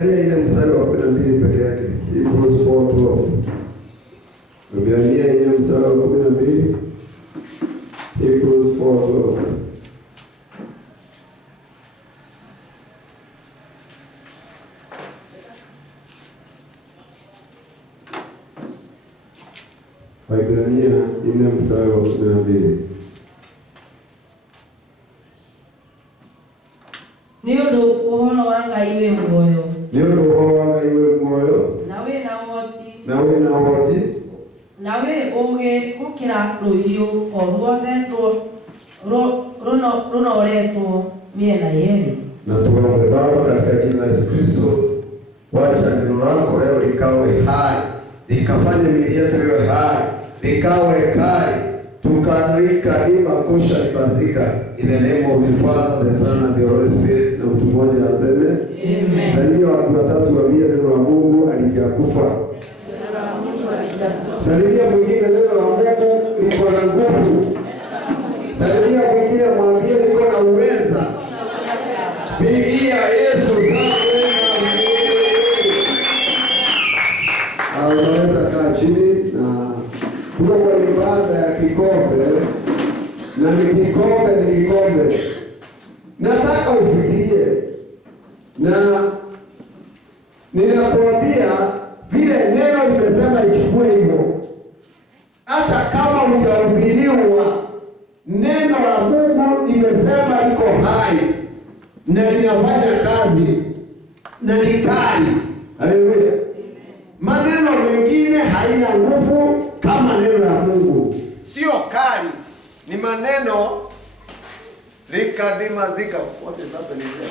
Ile mstari wa 12 peke yake. Hebrews 4:12. Biblia ile mstari wa 12. Hebrews 4:12. Biblia ile mstari wa 12. Niyo uhoro wa Ngai we muoyo. Niyo uhoro wa Ngai we muoyo. Nawe na woti. Nawe na woti. Nawe oge gukira ruhiu oruothe runo oretwo miena yeri. Na tuombe. Baba, katika jina la Yesu Kristo, wacha neno lako leo likawe hai, likafanye miili yetu iwe hai, likawe kali, tukalika kusha libazika. In the name of the Father, the Son and the Holy Spirit. Na mtu mmoja aseme amen. Salimia watu watatu, waambie neno la Mungu alivyokufa. Salimia mwingine, neno la Mungu liko na nguvu. Salimia mwingine, mwambie liko na uweza. Pigia Yesu sana. Unaweza kaa chini na tuko kwa ibada ya kikombe. Na ni kikombe. Nataka ufikirie. Na ninakuambia vile neno limesema ichukue hivyo. Hata kama hujahubiriwa, neno la Mungu limesema liko hai na linafanya kazi na ni kali. Haleluya. Maneno mengine haina nguvu kama neno la Mungu. Sio kali. Ni maneno likadimazika. What is happening there?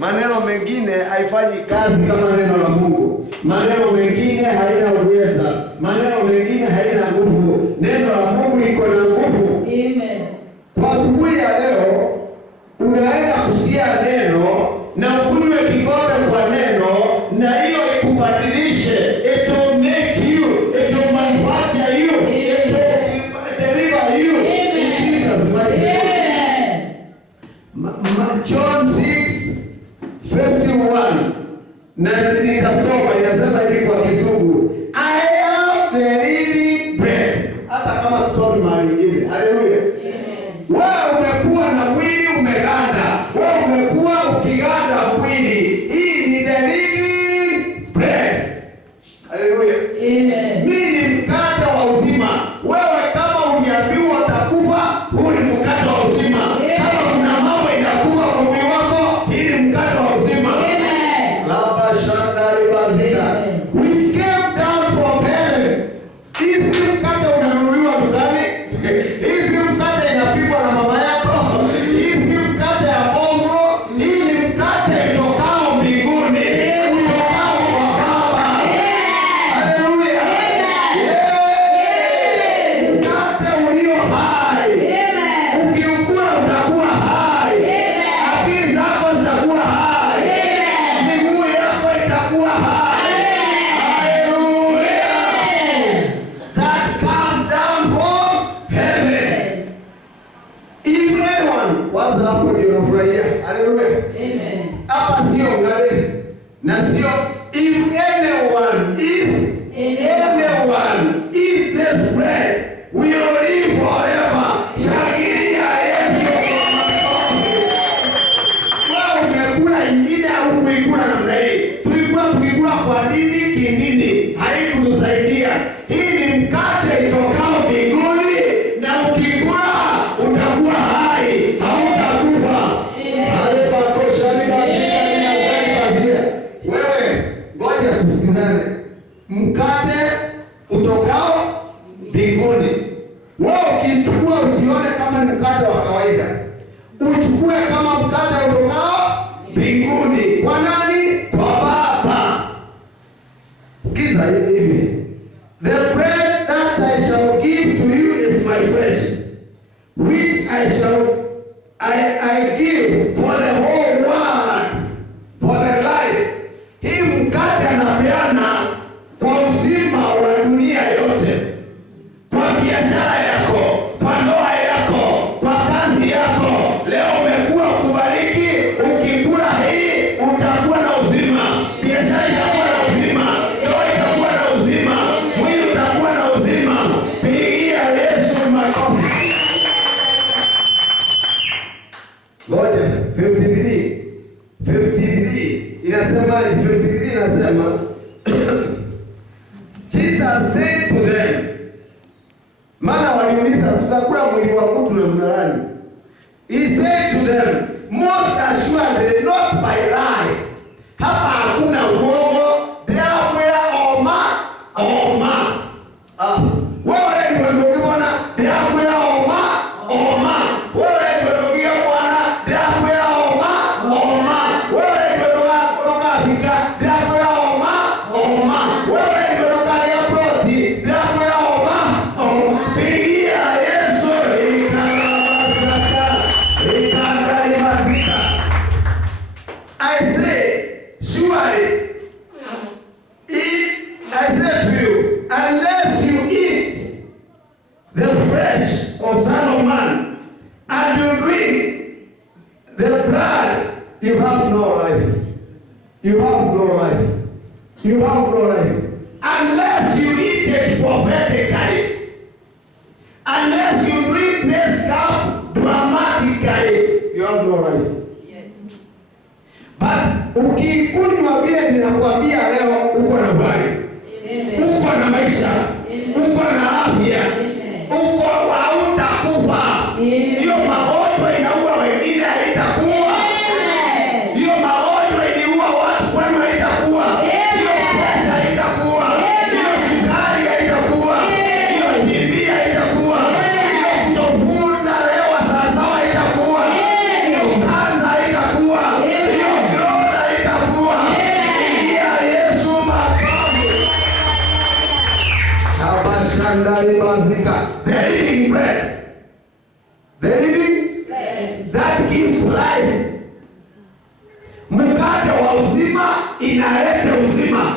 Maneno mengine haifanyi kazi kama neno la Mungu. Maneno mengine haina uweza. Maneno mengine haina nguvu. Neno la Mungu liko na nguvu. Amen. Kwa asubuhi ya leo unaenda kusikia neno na ukunywe kikombe kwa neno, na hiyo ikubadilishe. It will make you, it will manufacture you, it will deliver you. Amen. In Jesus' mighty name. John 6:51. Na nitasoma, inasema hivi kwa Kizungu. I am the living bread. Hata kama tusome mahali nyingine. Haleluya. Wewe umekuwa na mwili umeganda. Wewe umekuwa ukiganda mwili. Hii ni the living bread. Haleluya. Amen. Mimi ni mkate wa uzima. Wewe kama uliambiwa utakufa, huu ni mkate wa uzima. Kama kuna mambo inakuwa kwa mwili wako, hii ni mkate wa uzima. Amen. Laba shandari bazika. Which came down from heaven. Hizi mkate unanunuliwa dukani. Hizi mkate inapikwa na mama yako. Hizi mkate ya bongo. Hii ni mkate itokao mbinguni. Utokao kwa Baba. Haleluya. Mkate ulio hai. Ukiukula utakuwa hai. Akili zako zitakuwa hai. Miguu yako itakuwa hai. Haleluya. That comes down from heaven. If anyone was hapo ndio unafurahia. Haleluya. Amen. Hapa sio ngale na sio if anyone is this bread will live forever. Shangilia Yesu kwa makofi. Wewe umekula ingine au kuikula namna hii? Tukikula kwa nini kinini? Haikutusaidia. Hii ni mkate itokao mbinguni, na ukikula utakuwa hai, hautakufa. Wewe ngoja tusinane. Mkate utokao mbinguni. inasema 23 inasema Jesus said to them, maana waliuliza tutakula mwili wa mtu na mnalani. He said to them, most assuredly not by lie. Hapa hakuna uongo. There were oma. Wewe ndio ungeona there were oma. Wewe ndio ungeona there were oma. Wewe ndio unatoka Afrika there were oma. Wewe ndio unatoka ya ploti there were oma. Pia Yesu I say, surely, I say to you, unless you eat the flesh of Son of Man and you drink the blood, you have no life. You have no life. You have no life. Unless you eat it prophetically, unless you drink this cup dramatically, you have no life. But ukikunywa vile ninakwambia leo, uko na uhai, uko na maisha, uko na afya, uko hautakufa. Hiyo magonjwa inaua wengine, haitakuwa. Hiyo magonjwa iliua watu kwani haitakuwa. Hiyo presha haitakuwa. Hiyo sukari haitakuwa. Hiyo TB haitakuwa. Hiyo kutofuna leo sasa haitakuwa. Hiyo kansa haitakuwa. The living bread. The living bread that gives life. Mkate wa uzima inaleta uzima.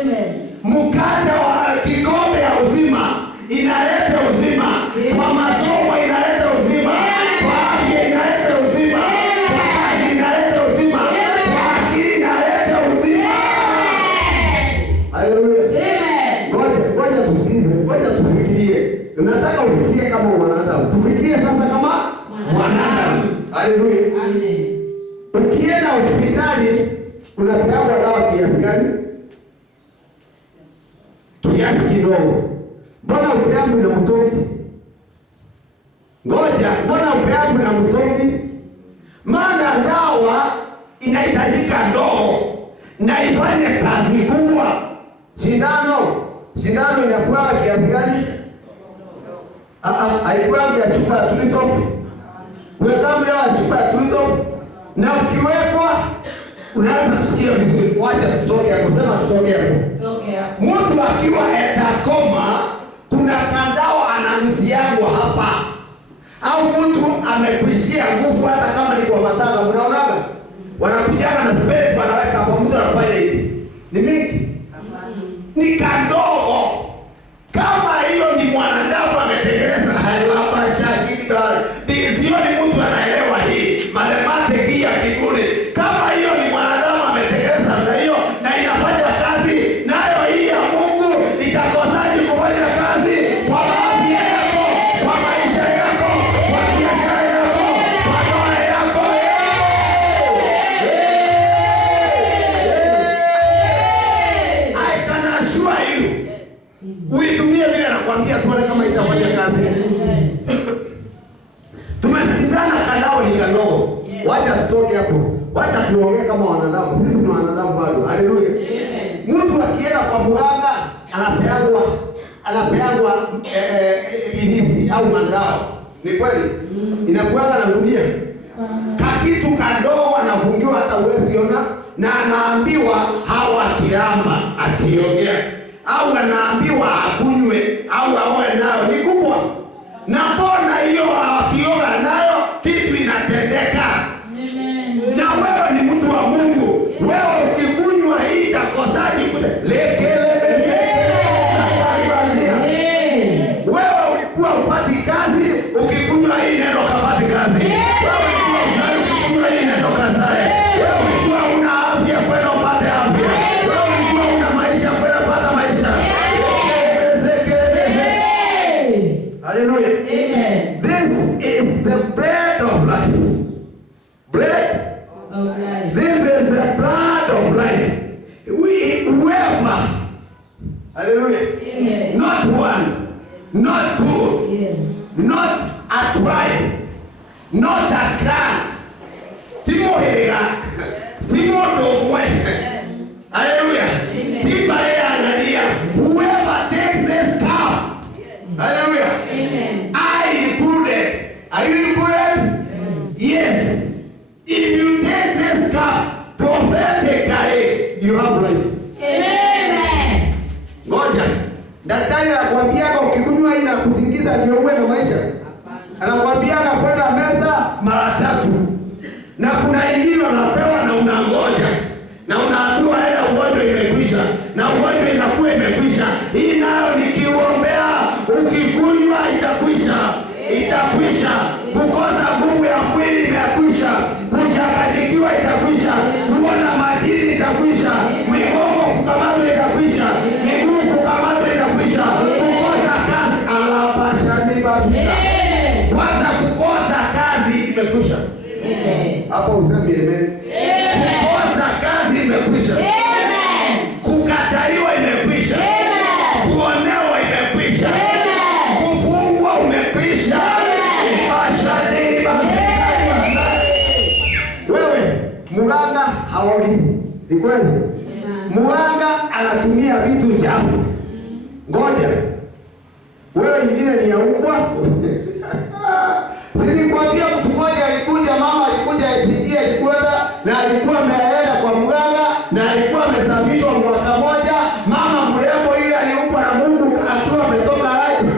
Amen. Mkate wa kikombe ya uzima inaleta uzima. Kwa masomo inaleta uzima. Kwa afya inaleta uzima. Kwa kazi inaleta uzima. Kwa akili inaleta uzima. Haleluya. Ngoja tusikize, ngoja tufikirie. Nataka ufikirie kama mwanadamu. Tufikirie sasa kama mwanadamu. Haleluya. Amen. Ukienda hospitali unapewa dawa kiasi gani? Kiasi kidogo. Mbona upeamu na mtoki? Ngoja, mbona upeamu na mtoki? Maana dawa inahitajika ndogo na ifanye kazi kubwa. Sindano inakuwa kiasi gani? Haikuwa ya chupa ya tulitop. Weka ya chupa ya tulitop. Na ukiwekwa unaanza kusikia vizuri. Wacha tutoke hapo, sema tutoke hapo. Mtu akiwa etakoma, kuna kandawa ananusiangwa hapa. Au mtu amekuishia nguvu hata kama ni kwa matanga, mnaonaga? Wanakujana na spirit wanaweka hapo, mtu anafanya hivi. Ni mingi? Ni kandogo. Kama hiyo ni mwanadamu ametengeneza hapa shakida. Sioni mtu anaelewa hii. Mathematics ya mbinguni. Kama hiyo ni mwanadamu ametengeneza na hiyo na inafanya kazi, nayo hii ya Mungu itakosaje kufanya kazi kwa afya yako, kwa maisha yako, kwa biashara yako, kwa ndoa yako? I can assure you. Uitumie vile anakuambia tuone kama itafanya kazi. Tumesikizana kanao ni kandogo. Wacha tutoke hapo. Wacha tuongee kama wanadamu. Sisi ni wanadamu bado. Haleluya. Mtu akienda kwa mganga anapeagwa ilisi au mandao. Ni kweli? Inakuanga na dunia. Kakitu kandogo anafungiwa hata uwezi ona na anaambiwa hawa kiramba akiongea. Au anaambiwa akunywe au aoe nayo ni kubwa. Na mbona hiyo akioga nayo kitu inatendeka? Na wewe ni mtu wa Mungu. Wewe ukikunywa hii itakosaje kule? Wewe ulikuwa upati kazi, ukikunywa hii neno kapati kazi. Wewe ulikuwa uzali, ukikunywa hii neno kazae. Wewe ulikuwa una afya kwenda upate afya. Wewe ulikuwa una maisha kwenda pata maisha. Haleluya. Amen. Hallelujah. Amen. Not one, not two, Yeah. not a tribe, not a clan. Timo hega, Timo domwe. Hallelujah. Tiba angalia. Whoever takes this cup. Hallelujah. Amen. I included. Are you included? Yes. If you take this cup prophetically, you have life. Amen. Ngoja. Daktari anakuambia ukikunywa hii na kutingiza ndio uwe na maisha. Anakuambia kwenda meza mara 3. Na kuna ingine unapewa na unangoja. Na unaambiwa hela ugonjwa imekwisha. Na ugonjwa inakuwa imekwisha. Hii nayo nikiombea ukikunywa itakwisha. Itakwisha. Kukosa nguvu ya mwili imekwisha. Kuchanganyikiwa itakwisha. Kuona majini itakwisha. Migongo kukamatwa itakwisha. Miguu kukamatwa itakwisha. Kukosa kazi alabashani babila. Kwanza kukosa kazi imekwisha. Hapo usemi amen. Kukosa kazi imekwisha. Kukataliwa imekwisha. Kuonewa imekwisha. Kufungwa umekwisha. Wewe mganga haogi. Ni kweli? Mganga anatumia vitu chafu. Ngoja. Wewe ingine ni ya ubwa. Sinikwambia mtu mmoja alikuja, mama alikuja etigie alikwenda na alikuwa ameenda kwa mganga na alikuwa amesafishwa mwaka moja. Mama mrembo ile aliumbwa na Mungu akiwa ametoka haja.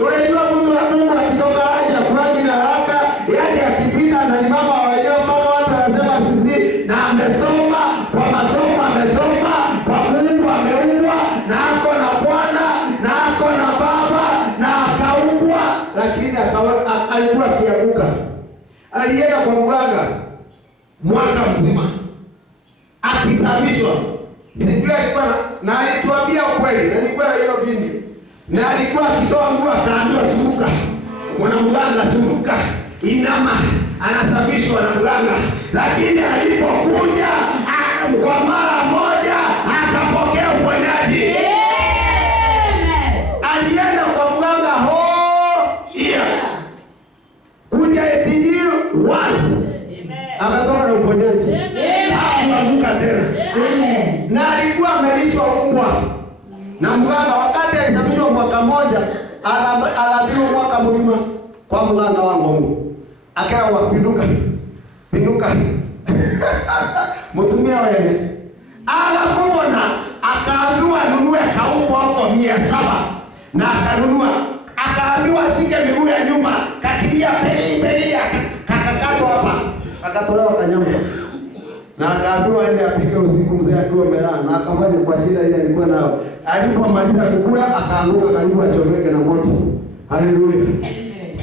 Unajua mtu wa Mungu akitoka haja kurudi na haraka, yani akipita na mama wajao, mama watu wanasema sisi, na amesoma kwa masomo, amesoma kwa Mungu, ameumbwa na ako na Bwana na ako na Baba na akaumbwa, lakini alikuwa akianguka. Alienda kwa mganga mwaka mzima akisafishwa. Sijui alikuwa na alituambia ukweli, na nilikuwa na hiyo video. Na alikuwa akitoa nguo akaambiwa zunguka. Kuna mganga zunguka, inama, anasafishwa na mganga. Lakini alipokuja kwa mara moja akapokea uponyaji. Alienda kwa mganga kuja etinyi once. Akatoka na uponyaji. Hakuanguka tena. Na alikuwa amelishwa umbwa na mganga. Wakati alisafishwa mwaka moja, anaambiwa mwaka mzima kwa mganga wangu. Akawa pinduka. Mtumia wewe. Akakubona, akaambiwa nunue kaumbwa huko 700. Na akanunua. Akaambiwa shike miguu ya nyuma, kakilia peli kakakatwa hapa. Akatolewa kanyama. Na akaambiwa aende apike usiku, mzee akiwa amelala, na akafanya kwa shida ile alikuwa nayo. Alipomaliza kukula akaanguka karibu achomeke na moto. Haleluya.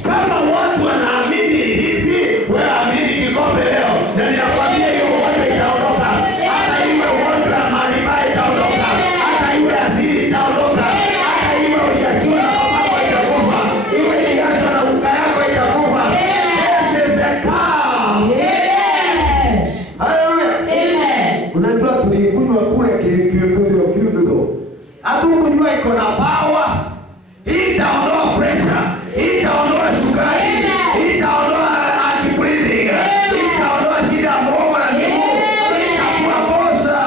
Kama watu wanaamini hizi, wewe amini kikombe leo. Na ninakwambia hiyo ugonjwa itaondoka. Hata iwe ugonjwa ya malibaya itaondoka. Hata iwe asili itaondoka. Hata iwe uliachwa na mama yako itakufa. Iwe uliachwa na uka yako itakufa. This is the calm. Haleluya. Unajua tulikunywa kule kidogo. Hatukunywa iko na power. Hii itaondoa pressure. Hii itaondoa sukari. Hii itaondoa anti-breathing. Hii itaondoa shida moyo na miguu. Hii itakuwa kosa.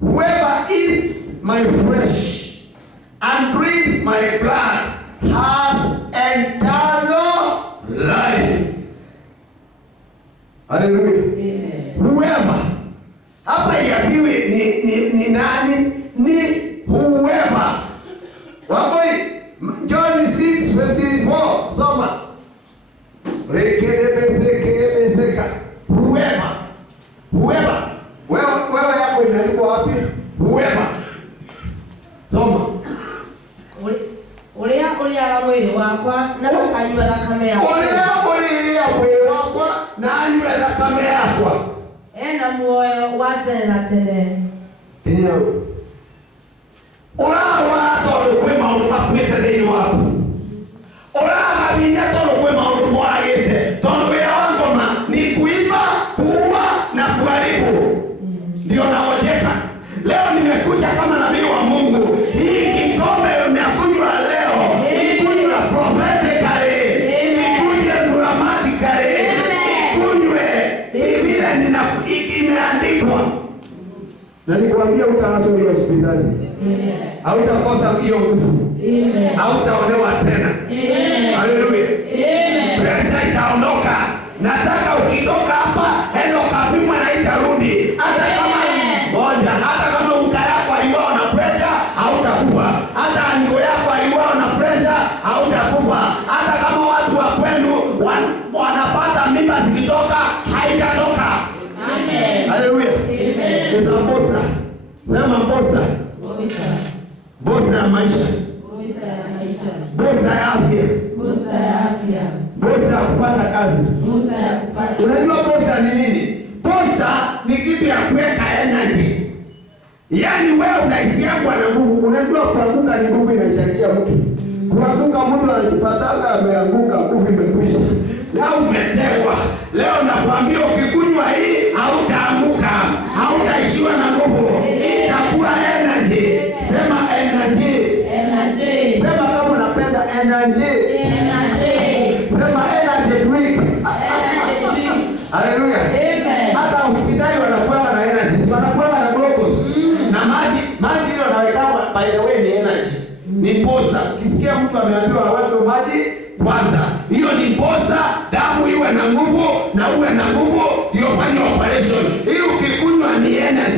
Whoever eats my flesh and drinks my blood has eternal life. Hallelujah. Whoever. Hapa yabiwi ni nani? Ni whoever. Wakoi John 6:54 soma. Rekelebezeka. Whoever. Wewe yako inaandikwa wapi? Whoever. Soma. Uria mwili wakwa na ukanywa thakame yakwa. Uria mwili wakwa na anywe thakame yakwa. Ena muoyo wa tene na tene. Ndio. Urawa tondũ kwĩ maũndũ makuĩte thĩinĩ waku. Ũragaminya tondũ kwĩ maũndũ moragĩte. Tondũ wĩra wa ngoma ni kuiba, kuua na kuharibu. Ndio naojeka. Leo nimekuja kama utakunywa. Na nikwambia utalazwa hiyo hospitali. Hautakosa hiyo nguvu. Hautaonewa tena. Haleluya. Pesa itaondoka. Nataka ukitoka hapa endo kapimwa na itarudi. Hata kama moja, hata kama uka yako aliwao na pressure hautakufa. Hata ango yako aliwao na pressure hautakufa. Hata kama watu wa kwenu wanapata mimba zikitoka haitatoka. Amen. Haleluya. Amen. Ni mposta. Sema mposta. Mposta ya maisha. Mposta ya afya. Mposta ya kupata kazi. Unajua posta ni nini? Posta ni kitu ya kuweka energy. Yaani wewe unaishiangwa na nguvu. Unajua kuanguka ni nguvu inaishakia mtu. Kuanguka mtu anajipatanga ameanguka, nguvu imekwisha. Leo umetegwa. Leo nakwambia ukikunywa hii hautaanguka. Hautaishiwa na nguvu. Itakuwa energy. Sema energy. Sema kama unapenda energy. Sema energy drink. Haleluya. Hata hospitali wanakuwa na energy. Wanakuwa na glucose. Na maji ile wanaweka by the way ni energy. Ni poza. Kisikia mtu ameambiwa aweke maji kwanza. Hiyo ni poza, damu iwe na nguvu na uwe na nguvu ndio fanya operation. Hiyo ukikunywa ni energy.